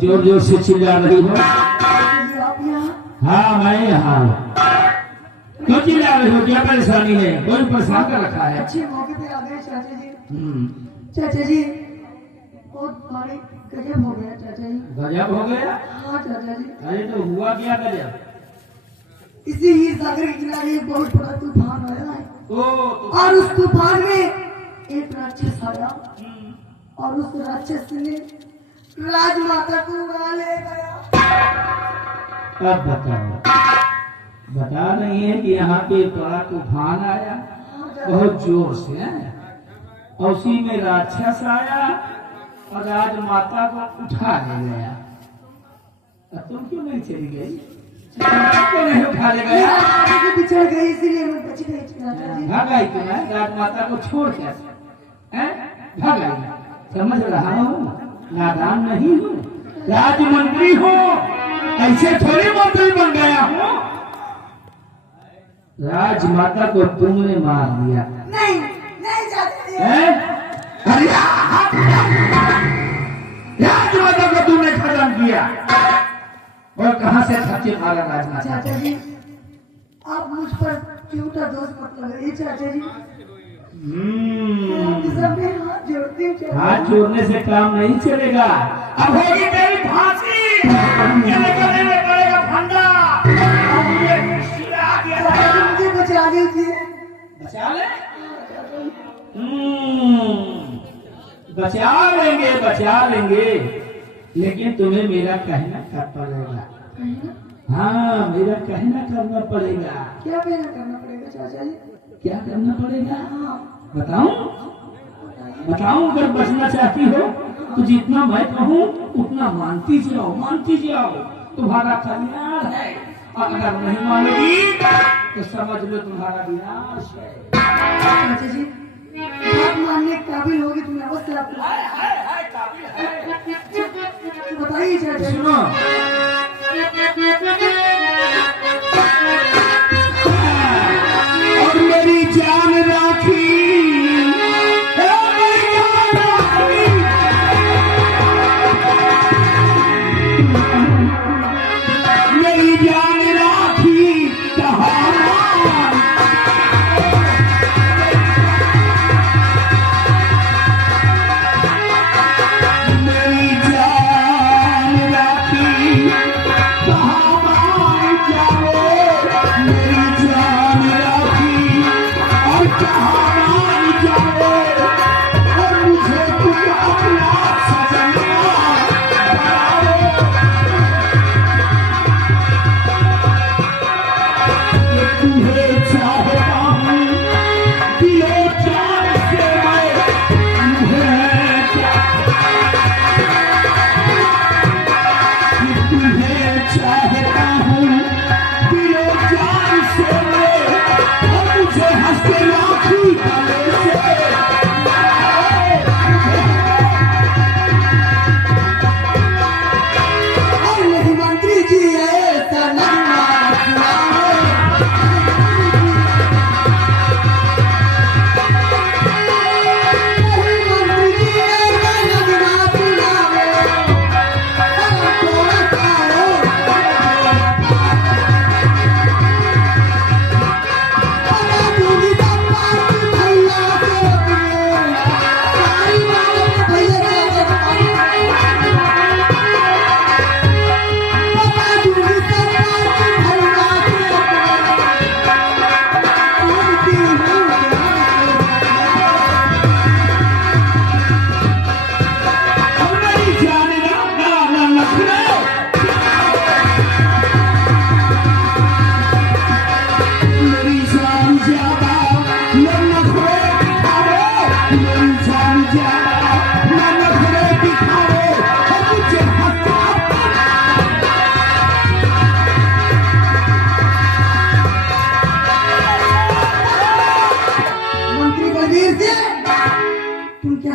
जोर जोर से चिल्ला रही हो। हाँ मैं यहाँ। क्यों चिल्ला रही हो? क्या परेशानी है? कोई परेशान कर रखा है? अच्छे मौके पे आ गए चाचा जी। चाचा जी बहुत भारी गजब हो गया चाचा जी। गजब हो गया? हाँ चाचा जी। अरे तो हुआ क्या गजब? इसी ही सागर के किनारे एक बहुत बड़ा तूफान आया है तो और उस तूफान में एक राक्षस आया और उस राक्षस ने राजमाता को उड़ा ले गया। अब बताओ, बता रही है कि यहाँ पे बड़ा तूफान आया बहुत जोर से है और उसी में राक्षस आया और राजमाता को उठा ले गया। अब तुम क्यों नहीं चली गई? क्यों नहीं उठा ले गया? बिछड़ गई इसीलिए मैं बच गई चाचा जी। भागाई तुम्हें राजमाता को छोड़ के भागाई। समझ रहा हूँ, नादान नहीं हूँ, राजमंत्री हूँ, ऐसे थोड़ी मंत्री बन गया हूँ। राजमाता को तुमने मार दिया। नहीं नहीं चाचा जी। अरे राजमाता को तुमने खत्म किया और कहाँ से सच्चे मारा राजमाता? चाचा जी आप मुझ पर झूठा दोष मत लगाइए चाचा जी। हाथ जोड़ती हूँ चाचा जी। हाथ जोड़ने से काम नहीं चलेगा। अब होगी तेरी फांसी, करने पड़ेगा फंदा। मुझे बचा लीजिए। बचा ले? बचा लेंगे लेकिन तुम्हें मेरा कहना करना पड़ेगा। हाँ मेरा कहना करना पड़ेगा। क्या कहना करना पड़ेगा चाचा जी? क्या करना पड़ेगा? हाँ बताऊं अगर बचना चाहती हो तो जितना मैं कहूँ उतना मानती जाओ। तुम्हारा कल्याण है। अगर नहीं मानेगी तो समझ लो तुम्हारा विनाश है। चाचा जी बात मानने के काबिल होगी तुम्हें अवश्य आपको काबिल है। बताइए चाचा जी। सुनो, और मेरी जान राखी, मेरी जान राखी कहाँ? मेरी जान राखी कहाँ?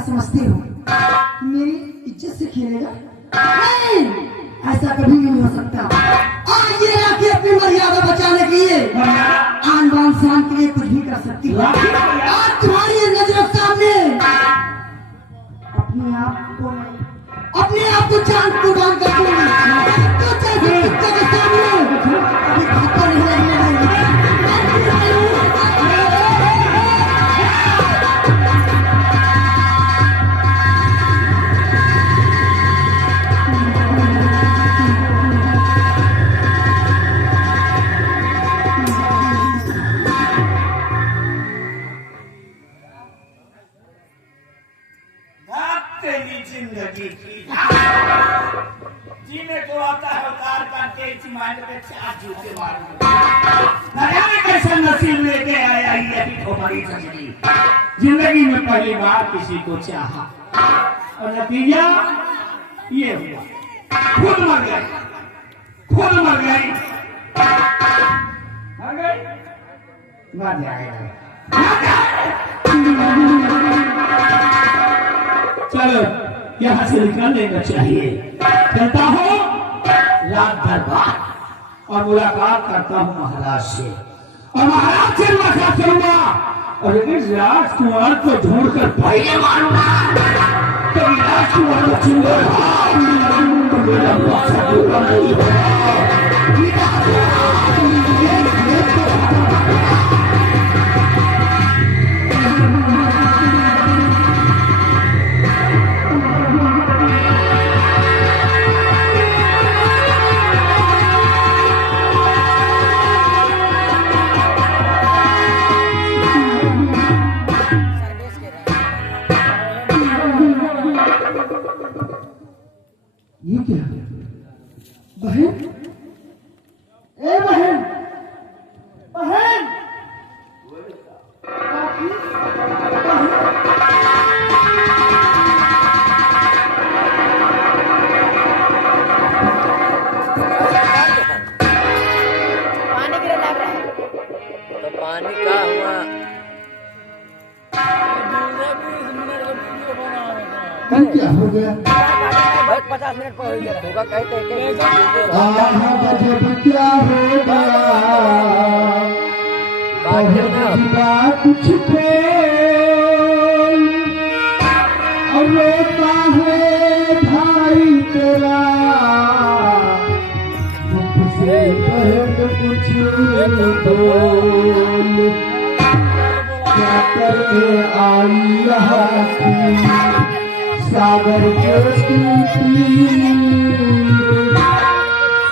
क्या समझते हो? मेरी इज्जत से खेलेगा? नहीं, ऐसा कभी नहीं हो सकता। आज ये राखी अपनी मर्यादा बचाने के लिए, आन बान शान के लिए कुछ भी कर सकती है। आज तुम्हारी नजरों के सामने अपने आप को चांद कुर्बान कर दूंगी। तो जैसे कुत्ते के सामने कभी धक्का नहीं लगने देंगे। तेरी जिंदगी की जीने को आता है उतार करके इसी माइंड पे चार जूते मारूंगा। न जाने कैसा नसीब लेके आया ये भी हमारी जिंदगी। जिंदगी में पहली बार किसी को चाहा और नतीजा ये हुआ, खुद मर गई, खुद मर गई, मर गई, मर जाएगा। चलो यहाँ से निकल लेना चाहिए। चलता हूँ रात दरबार और मुलाकात करता हूँ महाराज से, और महाराज से मुलाकात करूंगा और इस राजकुमार को ढूंढकर पहले मारूंगा। कभी राजकुमार को छूंगा तो मेरा मौका पूरा नहीं होगा। ये क्या बहन? ए बहन, बहन, पानी गिरा लग रहा है तो पानी का हुआ क्या हो गया? 50 मिनट पर होगा कहते हैं क्या हो गया? कुछ और रोता है भाई तेरा, मुझसे कुछ बोल, क्या करके आई यहाँ की सागर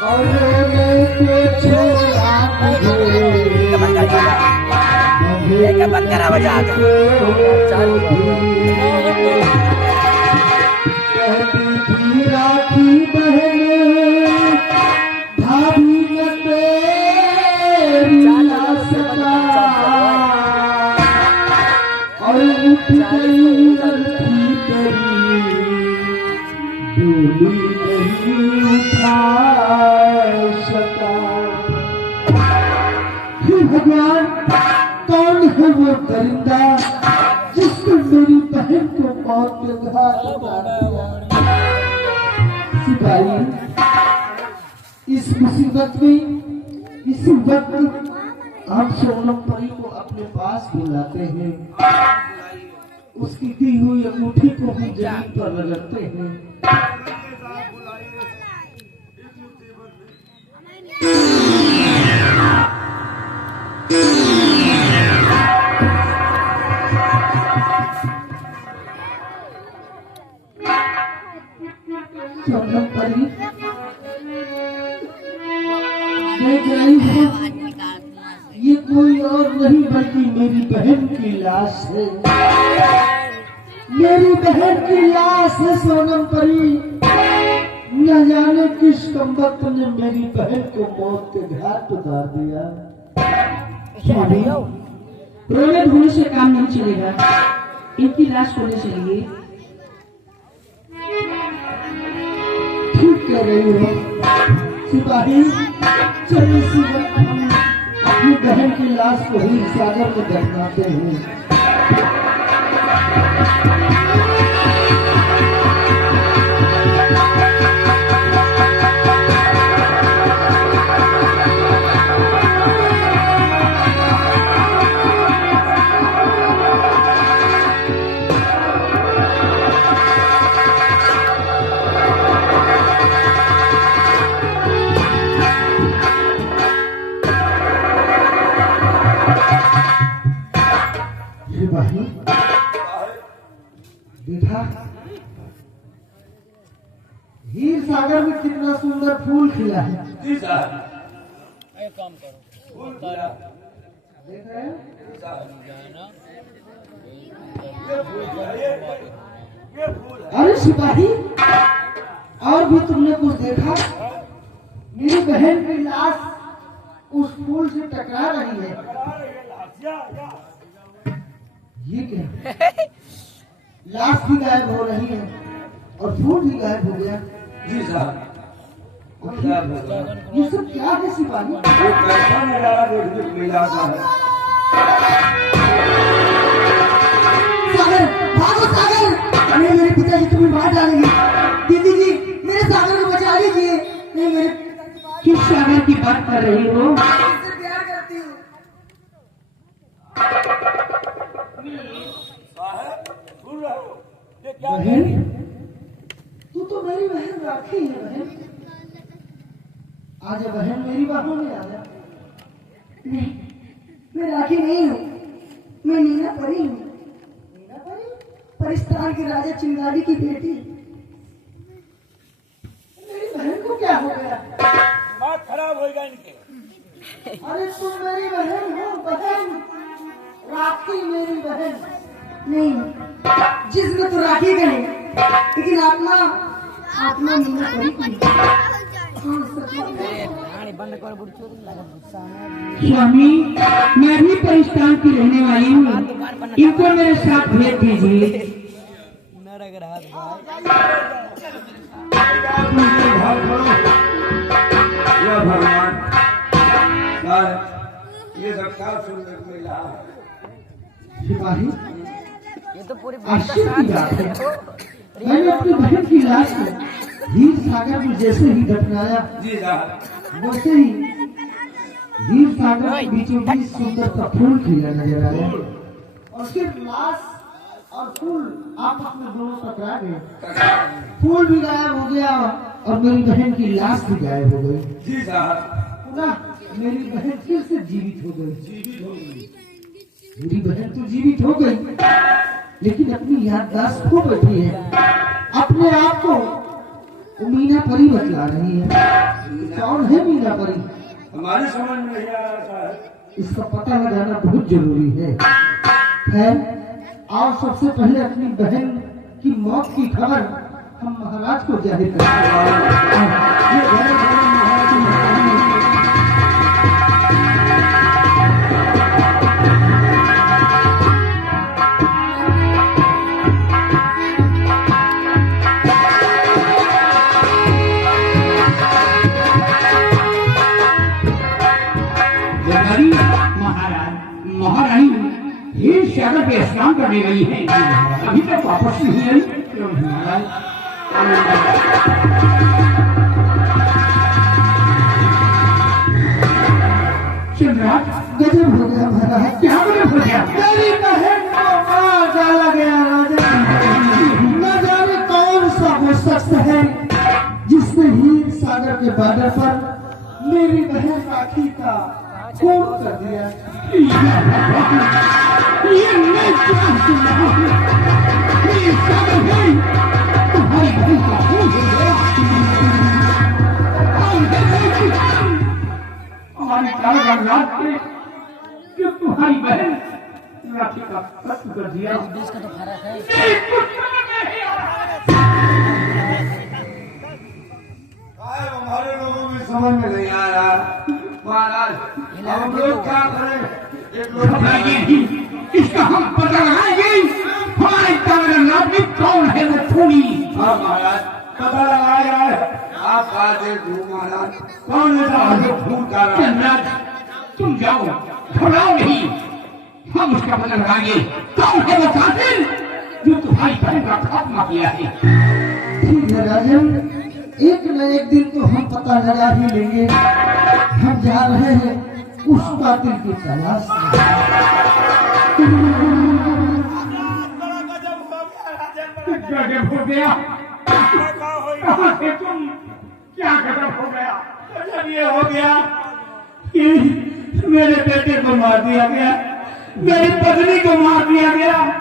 और बंद करा बजा राखी बहन भाभी और उठ गई भगवान, कौन है वो दरिंदा जिसने मेरी बहन को मौत के घाट उतार दिया? सिपाही, इस मुसीबत में इसी वक्त हम सोनम परी को अपने पास बुलाते हैं, उसकी दी हुई अंगूठी को हम जमीन पर रगड़ते हैं। सोनम परी, देख रही हूँ ये कोई और नहीं बल्कि मेरी बहन की लाश है, मेरी बहन की लाश है सोनम परी। न जाने किस कमबख्त ने मेरी बहन को मौत के घाट उतार दिया। रोने धोने से काम नहीं चलेगा, इनकी लाश को ले चलिए। ठीक कह रही हो सिपाही, चलिए इसी वक्त हम अपनी बहन की लाश को ही सागर में दफनाते हैं। सिपाही देखा हीर सागर में कितना सुंदर फूल खिला है। जी साहब। एक काम करो देख रहे हैं? अरे सिपाही और भी तुमने कुछ देखा? मेरी बहन की लाश उस फूल से टकरा रही है। ये क्या? लाश भी गायब हो रही है और फूल भी गायब हो गया। जी साहब। ये सब क्या है सिपाही? वो कैसा नजारा देखने को मिला है। सागर, भागो सागर! अरे मेरे पिताजी तुम्हें मार डालेंगे। दीदी जी मेरे सागर को बचा लीजिए। नहीं मेरे किस सागर की बात कर रही हो? इससे प्यार करती हूँ। बहन तू तो मेरी बहन राखी है। बहन आजा बहन, मेरी बाहों में आजा। नहीं मैं राखी नहीं हूँ, मैं नीना परी हूँ। नीना परी? परिस्तान के राजा चिंगारी की बेटी। मेरी बहन को क्या हो गया? बात खराब होगा इनके। अरे तुम मेरी बहन हो। बहन राखी मेरी बहन नहीं, जिसमें तो राखी गए लेकिन आत्मा आत्मा नीना परी की। हाँ, सच में। स्वामी मैं भी परिस्तान की रहने वाली हूँ, इनको मेरे साथ भेज दीजिए। या भगवान ये सब क्या सुनने को मिला है। सिपाही ये तो पूरी आश्चर्य की बात है, मैंने अपनी बहन की लाश को हीर सागर में जैसे ही दफनाया जी साहब। वैसे ही हीर सागर के बीचों बीच सुंदर सा फूल खिला नजर आया और फिर लाश और फूल आपस में दोनों टकरा गए। फूल भी गायब हो गया और मेरी बहन की लाश भी गायब हो गई। जी साहब। पुनः मेरी बहन फिर से जीवित हो गई। मेरी बहन तो जीवित हो गई लेकिन अपनी याददाश्त खो बैठी है। अपने आप को मीना परी बतला रही है। कौन है मीना परी? हमारे समझ में नहीं आ रहा है। इसका पता लगाना बहुत जरूरी है। खैर और सबसे पहले अपनी बहन की मौत की खबर हम महाराज को जाहिर करते हैं। ये बड़े बड़े महाराज की मकान है। महारानी हीर सागर पे स्नान करने गई है, अभी तक वापस नहीं आई। चंद्रनाथ गजब हो गया महाराज। क्या गजब हो गया? मेरी बहन को मार डाला गया राजा। न जाने कौन सा वो शख्स है जिसने हीर सागर के बॉर्डर पर मेरी बहन राखी का खून कर दिया। ये मैं क्या सुना हूँ? ये सागर है तुम्हारी बहन का खून हो गया। हमारी चार रात में जो तुम्हारी बहन राखी का कत्ल कर दिया। बीच का तो फर्क है। हमारे लोगों में समझ में नहीं आ रहा। महाराज हम लोग क्या करें? एक लोग इसका हम पता लगाएंगे। हमारे चार में कौन है वो खूनी? हाँ महाराज पता लगाया है। आप आते महाराज कौन ऐसा जो खून कर रहा है? चंद्रनाथ तुम जाओ, घबराओ नहीं, हम उसका पता लगाएंगे। कौन है वो कातिल जो तुम्हारी बहन का खात्मा किया है? ठीक है राजन, एक न एक दिन तो हम पता लगा ही लेंगे। हम जा रहे हैं उस कातिल की तलाश में। गजब हो गया। कहाँ थे तुम? क्या गजब हो गया? ये हो गया। मेरे बेटे को मार दिया गया, मेरी पत्नी को मार दिया गया।